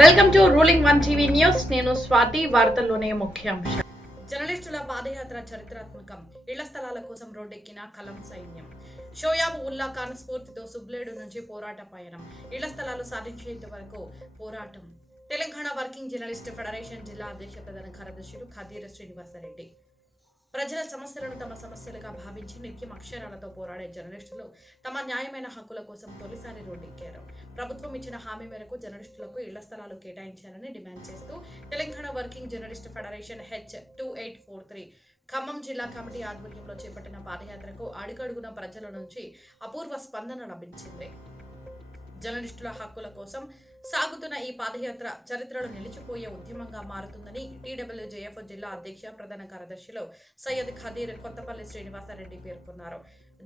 Welcome to ruling one TV news. నేను స్వాతి. వార్తల్లోనే ముఖ్యాంశం. జర్నలిస్టుల పాదయాత్ర చరిత్రాత్మకం. ఇళ్ల స్థలాల కోసం రోడ్డెక్కిన కలం సైన్యం. షోయాబ్ ఉల్లా ఖాన్ స్ఫూర్తితో సుబ్లేడు నుంచి పోరాట పయనం. ఇళ్ల స్థలాలు సాధించేంత వరకు పోరాటం. తెలంగాణ వర్కింగ్ జర్నలిస్ట్ ఫెడరేషన్ జిల్లా అధ్యక్ష ప్రధాన కార్యదర్శులు ఖదీర్ శ్రీనివాసరెడ్డి. ప్రజల సమస్యలను తమ సమస్యలుగా భావించి నిత్యం అక్షరాలతో పోరాడే జర్నలిస్టులు తమ న్యాయమైన హక్కుల కోసం తొలిసారి రోడ్డెక్కారు. ప్రభుత్వం ఇచ్చిన హామీ మేరకు జర్నలిస్టులకు ఇళ్ల స్థలాలు కేటాయించాలని డిమాండ్ చేస్తూ Telangana working journalist federation H2843 Khammam జిల్లా కమిటీ ఆధ్వర్యంలో చేపట్టిన పాదయాత్రకు అడుగడుగున ప్రజల నుంచి అపూర్వ స్పందన లభించింది. జర్నలిస్టుల హక్కుల కోసం సాగుతున్న ఈ పాదయాత్ర చరిత్రలో నిలిచిపోయే ఉద్యమంగా మారుతుందని TWJF జిల్లా అధ్యక్ష ప్రధాన కార్యదర్శులు సయ్యద్ ఖదీర్ కొత్తపల్లి శ్రీనివాసరెడ్డి పేర్కొన్నారు.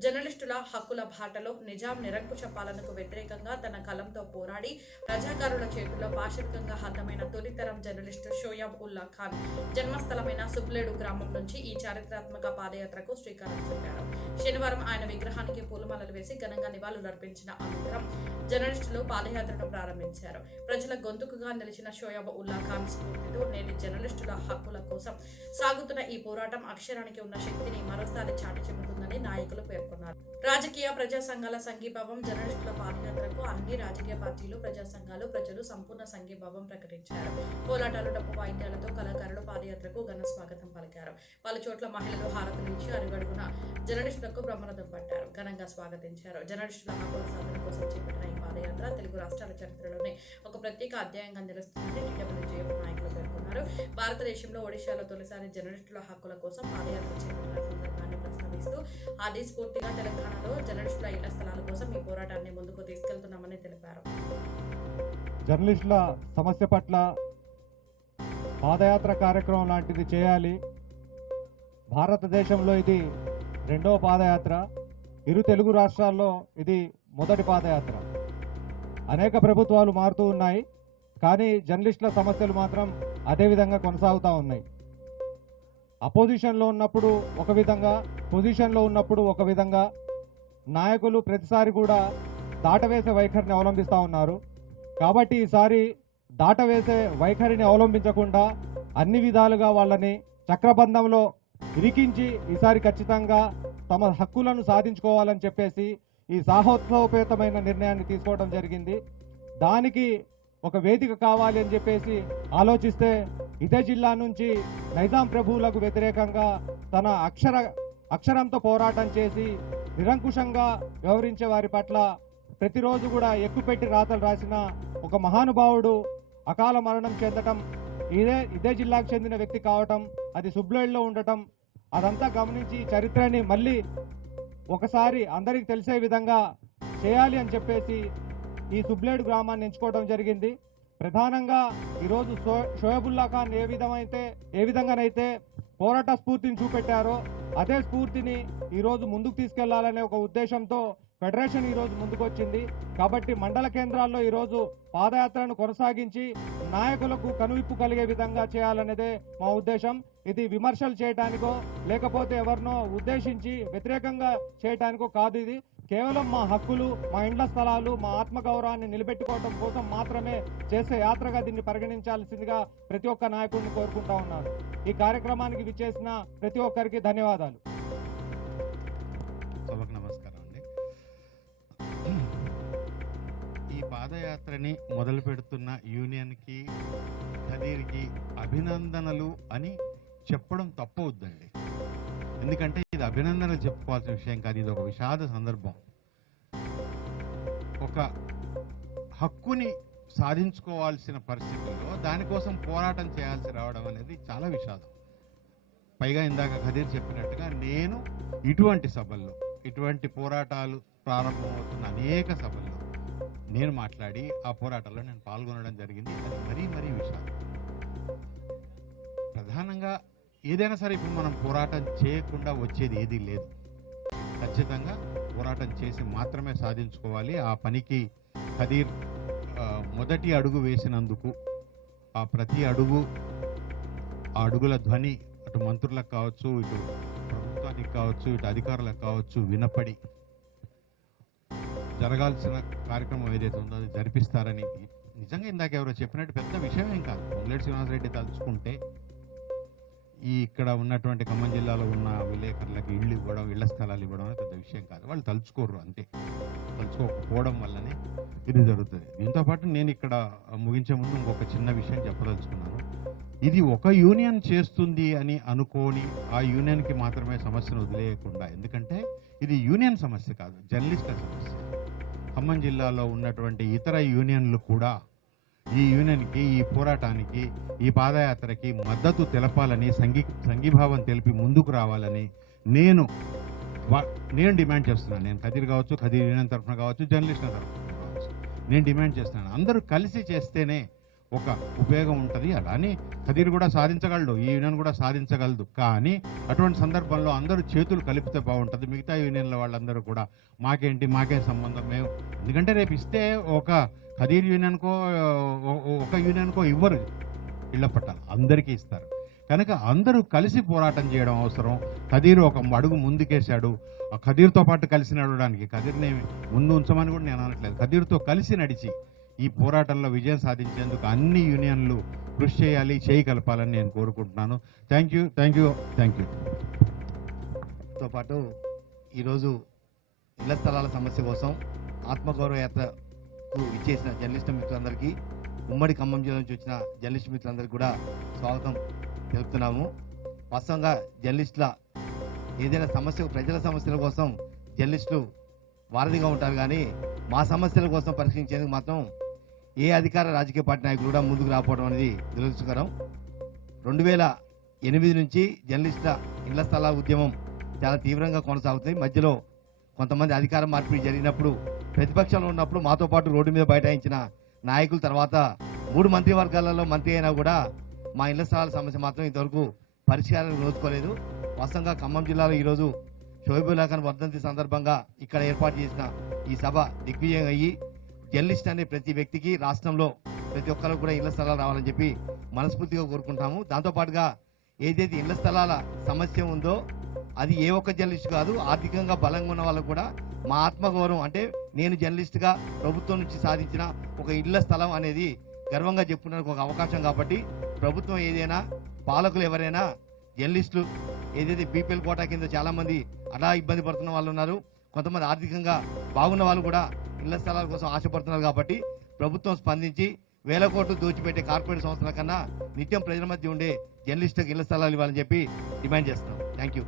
జర్నలిస్టుల హక్కుల బాటలో నిజాం నిరంకుశ పాలనకు వ్యతిరేకంగా తన కలంతో పోరాడి రజాకారుల చేతుల్లో పాశవికంగా హతమైన తొలితరం జర్నలిస్టు షోయాబ్ ఉల్లా ఖాన్ జన్మస్థలమైన సుబ్లేడు గ్రామం నుంచి ఈ చారిత్రాత్మక పాదయాత్రకు శ్రీకారం చుట్టారు. శనివారం ఆయన విగ్రహానికి పూలమాలలు వేసి ఘనంగా నివాళులర్పించిన అనంతరం జర్నలిస్టులు పాదయాత్రను ప్రారంభించారు. ప్రజల గొంతుకుగా నిలిచిన షోయాబ్ ఉల్లా ఖాన్ స్ఫూర్తితో నేటి జర్నలిస్టుల హక్కుల కోసం సాగుతున్న ఈ పోరాటం అక్షరానికి ఉన్న శక్తిని మరోసారి చాటి చెబుతుందని నాయకులు పేర్కొన్నారు. రాజకీయ ప్రజా సంఘాల సంఘీభావం. జర్నలిస్టుల పాదయాత్రకు అన్ని రాజకీయ పార్టీలు, ప్రజా సంఘాలు, ప్రజలు సంపూర్ణ సంఘీభావం ప్రకటించారు. కోలాటాలు, డప్పు వాయిద్యాలతో కళాకారులు పాదయాత్రకు ఘన స్వాగతం పలికారు. పలు చోట్ల మహిళలు హారతులు ఇచ్చి అడుగడుగున జర్నలిస్టులకు బ్రహ్మరథం పట్టారు, ఘనంగా స్వాగతించారు. జర్నలిస్టుల హక్కుల సాధన కోసం చేపట్టిన ఈ పాదయాత్ర తెలుగు రాష్ట్రాల చరిత్రలోనే ఒక ప్రత్యేక అధ్యాయంగా నిలుస్తుందని TWJF నాయకులు పేర్కొన్నారు. భారతదేశంలో ఒడిశాలో తొలిసారి జర్నలిస్టుల హక్కుల కోసం పాదయాత్ర చేపట్టిన సందర్భాన్ని ప్రస్తావిస్తూ ఆది స్ఫూర్తిగా తెలంగాణలో జర్నలిస్టుల ఇళ్ల స్థలాల కోసం ఈ పోరాటాన్ని ముందుకు తీసుకెళ్తున్నామని తెలిపారు. జర్నలిస్టుల సమస్య పట్ల పాదయాత్ర కార్యక్రమం లాంటిది చేయాలి. భారతదేశంలో ఇది రెండవ పాదయాత్ర. ఇరు తెలుగు రాష్ట్రాల్లో ఇది మొదటి పాదయాత్ర. అనేక ప్రభుత్వాలు మారుతూ ఉన్నాయి, కానీ జర్నలిస్టుల సమస్యలు మాత్రం అదే విధంగా కొనసాగుతూ ఉన్నాయి. అపోజిషన్లో ఉన్నప్పుడు ఒక విధంగా, పొజిషన్లో ఉన్నప్పుడు ఒక విధంగా నాయకులు ప్రతిసారి కూడా దాటవేసే వైఖరిని అవలంబిస్తూ ఉన్నారు. కాబట్టి ఈసారి దాటవేసే వైఖరిని అవలంబించకుండా అన్ని విధాలుగా వాళ్ళని చక్రబంధంలో ఇరికించి ఈసారి ఖచ్చితంగా తమ హక్కులను సాధించుకోవాలని చెప్పేసి ఈ సాహసోపేతమైన నిర్ణయాన్ని తీసుకోవడం జరిగింది. దానికి ఒక వేదిక కావాలి అని చెప్పేసి ఆలోచిస్తే ఇదే జిల్లా నుంచి నైజాం ప్రభువులకు వ్యతిరేకంగా తన అక్షరంతో పోరాటం చేసి నిరంకుశంగా వ్యవహరించే వారి పట్ల ప్రతిరోజు కూడా ఎక్కుపెట్టి రాతలు రాసిన ఒక మహానుభావుడు అకాల మరణం చెందటం, ఇదే జిల్లాకు చెందిన వ్యక్తి కావటం, అది సుబ్లేడ్లో ఉండటం, అదంతా గమనించి చరిత్రని మళ్ళీ ఒకసారి అందరికి తెలిసే విధంగా చేయాలి అని చెప్పేసి ఈ సుబ్లేడు గ్రామాన్ని ఎంచుకోవడం జరిగింది. ప్రధానంగా ఈరోజు షోయబుల్లా ఖాన్ ఏ విధంగానైతే పోరాట స్ఫూర్తిని చూపెట్టారో అదే స్ఫూర్తిని ఈరోజు ముందుకు తీసుకెళ్లాలనే ఒక ఉద్దేశంతో ఫెడరేషన్ ఈరోజు ముందుకొచ్చింది. కాబట్టి మండల కేంద్రాల్లో ఈరోజు పాదయాత్రను కొనసాగించి నాయకులకు కనువిప్పు కలిగే విధంగా చేయాలనేదే మా ఉద్దేశం. ఇది విమర్శలు చేయటానికో లేకపోతే ఎవరినో ఉద్దేశించి వ్యతిరేకంగా చేయటానికో కాదు. ఇది కేవలం మా హక్కులు, మా ఇండ్ల స్థలాలు, మా ఆత్మగౌరవాన్ని నిలబెట్టుకోవడం కోసం మాత్రమే చేసే యాత్రగా దీన్ని పరిగణించాల్సిందిగా ప్రతి ఒక్క నాయకుడిని కోరుకుంటా ఉన్నాను. ఈ కార్యక్రమానికి విచ్చేసిన ప్రతి ఒక్కరికి ధన్యవాదాలు. సభకు నమస్కారం అండి. ఈ పాదయాత్రని మొదలు పెడుతున్న యూనియన్కి, ఖదీర్కి అభినందనలు అని చెప్పడం తప్పవుద్దండి. ఎందుకంటే ఇది అభినందనలు చెప్పుకోవాల్సిన విషయం కాదు, ఇది ఒక విషాద సందర్భం. ఒక హక్కుని సాధించుకోవాల్సిన పరిస్థితుల్లో దానికోసం పోరాటం చేయాల్సి రావడం అనేది చాలా విషాదం. పైగా ఇందాక ఖదీర్ చెప్పినట్టుగా నేను ఇటువంటి సభల్లో, ఇటువంటి పోరాటాలు ప్రారంభమవుతున్న అనేక సభల్లో నేను మాట్లాడి ఆ పోరాటాల్లో నేను పాల్గొనడం జరిగింది. అది మరీ విషాదం. ప్రధానంగా ఏదైనా సరే ఇప్పుడు మనం పోరాటం చేయకుండా వచ్చేది ఏదీ లేదు. ఖచ్చితంగా పోరాటం చేసి మాత్రమే సాధించుకోవాలి. ఆ పనికి ఖదీర్ మొదటి అడుగు వేసినందుకు ఆ ప్రతి అడుగు, ఆ అడుగుల ధ్వని అటు మంత్రులకు కావచ్చు, ఇటు ప్రభుత్వానికి కావచ్చు, ఇటు అధికారులకు కావచ్చు వినపడి జరగాల్సిన కార్యక్రమం ఏదైతే ఉందో అది జరిపిస్తారని నిజంగా ఇందాక ఎవరో చెప్పినట్టు పెద్ద విషయం ఏం కాదు. పొంగులేటి శ్రీనివాసరెడ్డి తలుచుకుంటే ఇక్కడ ఉన్నటువంటి ఖమ్మం జిల్లాలో ఉన్న విలేకరులకు ఇళ్ళు ఇవ్వడం, ఇళ్ల స్థలాలు ఇవ్వడం అనేది పెద్ద విషయం కాదు. వాళ్ళు తలుచుకోరు అంతే. తలుచుకోకపోవడం వల్లనే ఇది జరుగుతుంది. దీంతో పాటు నేను ఇక్కడ ముగించే ముందు ఇంకొక చిన్న విషయం చెప్పదలుచుకున్నాను. ఇది ఒక యూనియన్ చేస్తుంది అని అనుకోని ఆ యూనియన్కి మాత్రమే సమస్యను వదిలేయకుండా, ఎందుకంటే ఇది యూనియన్ సమస్య కాదు, జర్నలిస్టుల సమస్య. ఖమ్మం జిల్లాలో ఉన్నటువంటి ఇతర యూనియన్లు కూడా ఈ యూనియన్కి, ఈ పోరాటానికి, ఈ పాదయాత్రకి మద్దతు తెలపాలని, సంఘీభావం తెలిపి ముందుకు రావాలని నేను డిమాండ్ చేస్తున్నాను. నేను ఖదీర్ కావచ్చు, ఖదీర్ యూనియన్ తరఫున కావచ్చు, జర్నలిస్టుల తరఫున కావచ్చు, నేను డిమాండ్ చేస్తున్నాను. అందరూ కలిసి చేస్తేనే ఒక ఉపయోగం ఉంటుంది. అలానే ఖదీర్ కూడా సాధించగలడు, ఈ యూనియన్ కూడా సాధించగలదు. కానీ అటువంటి సందర్భంలో అందరూ చేతులు కలిపితే బాగుంటుంది. మిగతా యూనియన్ల వాళ్ళందరూ కూడా మాకేం సంబంధం, మేము ఎందుకంటే రేపు ఇస్తే ఒక ఖదీర్ యూనియన్కో ఒక యూనియన్కో ఇవ్వరు ఇళ్ల పట్టాలు, అందరికీ ఇస్తారు. కనుక అందరూ కలిసి పోరాటం చేయడం అవసరం. ఖదీర్ ఒక అడుగు ముందుకేశాడు. ఆ ఖదీర్తో పాటు కలిసి నడవడానికి, ఖదీర్ని ముందు ఉంచమని కూడా నేను అనట్లేదు, ఖదీర్తో కలిసి నడిచి ఈ పోరాటంలో విజయం సాధించేందుకు అన్ని యూనియన్లు కృషి చేయాలి, చేయి కలపాలని నేను కోరుకుంటున్నాను. Thank you. తో పాటు ఈరోజు ఇళ్ల స్థలాల సమస్య కోసం ఆత్మగౌరవ యాత్రకు ఇచ్చేసిన జర్నలిస్టు మిత్రులందరికీ, ఉమ్మడి ఖమ్మం జిల్లా నుంచి వచ్చిన జర్నలిస్టు మిత్రులందరికీ కూడా స్వాగతం తెలుపుతున్నాము. వాస్తవంగా జర్నలిస్టుల ఏదైనా ప్రజల సమస్యల కోసం జర్నలిస్టులు వారధిగా ఉంటారు, కానీ మా సమస్యల కోసం పరిష్కరించేందుకు మాత్రం ఏ అధికార రాజకీయ పార్టీ నాయకులు కూడా ముందుకు రాకపోవడం అనేది దురదృష్టకరం. 2008 నుంచి జర్నలిస్టుల ఇళ్ల స్థలాల ఉద్యమం చాలా తీవ్రంగా కొనసాగుతుంది. మధ్యలో కొంతమంది అధికార మార్పిడి జరిగినప్పుడు, ప్రతిపక్షంలో ఉన్నప్పుడు మాతో పాటు రోడ్డు మీద బైఠాయించిన నాయకుల తర్వాత 3 మంత్రివర్గాలలో మంత్రి అయినా కూడా మా ఇళ్ల స్థలాల సమస్య మాత్రం ఇంతవరకు పరిష్కారాన్ని నోచుకోలేదు. వాస్తవంగా ఖమ్మం జిల్లాలో ఈరోజు షోయబుల్లా ఖాన్ వర్ధంతి సందర్భంగా ఇక్కడ ఏర్పాటు చేసిన ఈ సభ దిగ్విజయం అయ్యి, జర్నలిస్ట్ అనే ప్రతి వ్యక్తికి రాష్ట్రంలో ప్రతి ఒక్కరు కూడా ఇళ్ల స్థలాలు రావాలని చెప్పి మనస్ఫూర్తిగా కోరుకుంటాము. దాంతోపాటుగా ఏదైతే ఇళ్ల స్థలాల సమస్య ఉందో అది ఏ ఒక్క జర్నలిస్ట్ కాదు, ఆర్థికంగా బలంగా ఉన్న వాళ్ళకు కూడా మా ఆత్మగౌరవం, అంటే నేను జర్నలిస్ట్గా ప్రభుత్వం నుంచి సాధించిన ఒక ఇళ్ల స్థలం అనేది గర్వంగా చెప్పుకోవడానికి ఒక అవకాశం. కాబట్టి ప్రభుత్వం ఏదైనా, పాలకులు ఎవరైనా జర్నలిస్టులు ఏదైతే బీపీఎల్ కోటా కింద చాలామంది అలా ఇబ్బంది పడుతున్న వాళ్ళు ఉన్నారు, కొంతమంది ఆర్థికంగా బాగున్న వాళ్ళు కూడా ఇళ్ల స్థలాల కోసం ఆశపడుతున్నారు. కాబట్టి ప్రభుత్వం స్పందించి వేల కోట్లు దోచిపెట్టే కార్పొరేట్ సంస్థల కన్నా నిత్యం ప్రజల మధ్య ఉండే జర్నలిస్టులకు ఇళ్ల స్థలాలు ఇవ్వాలని చెప్పి డిమాండ్ చేస్తున్నాం. Thank you.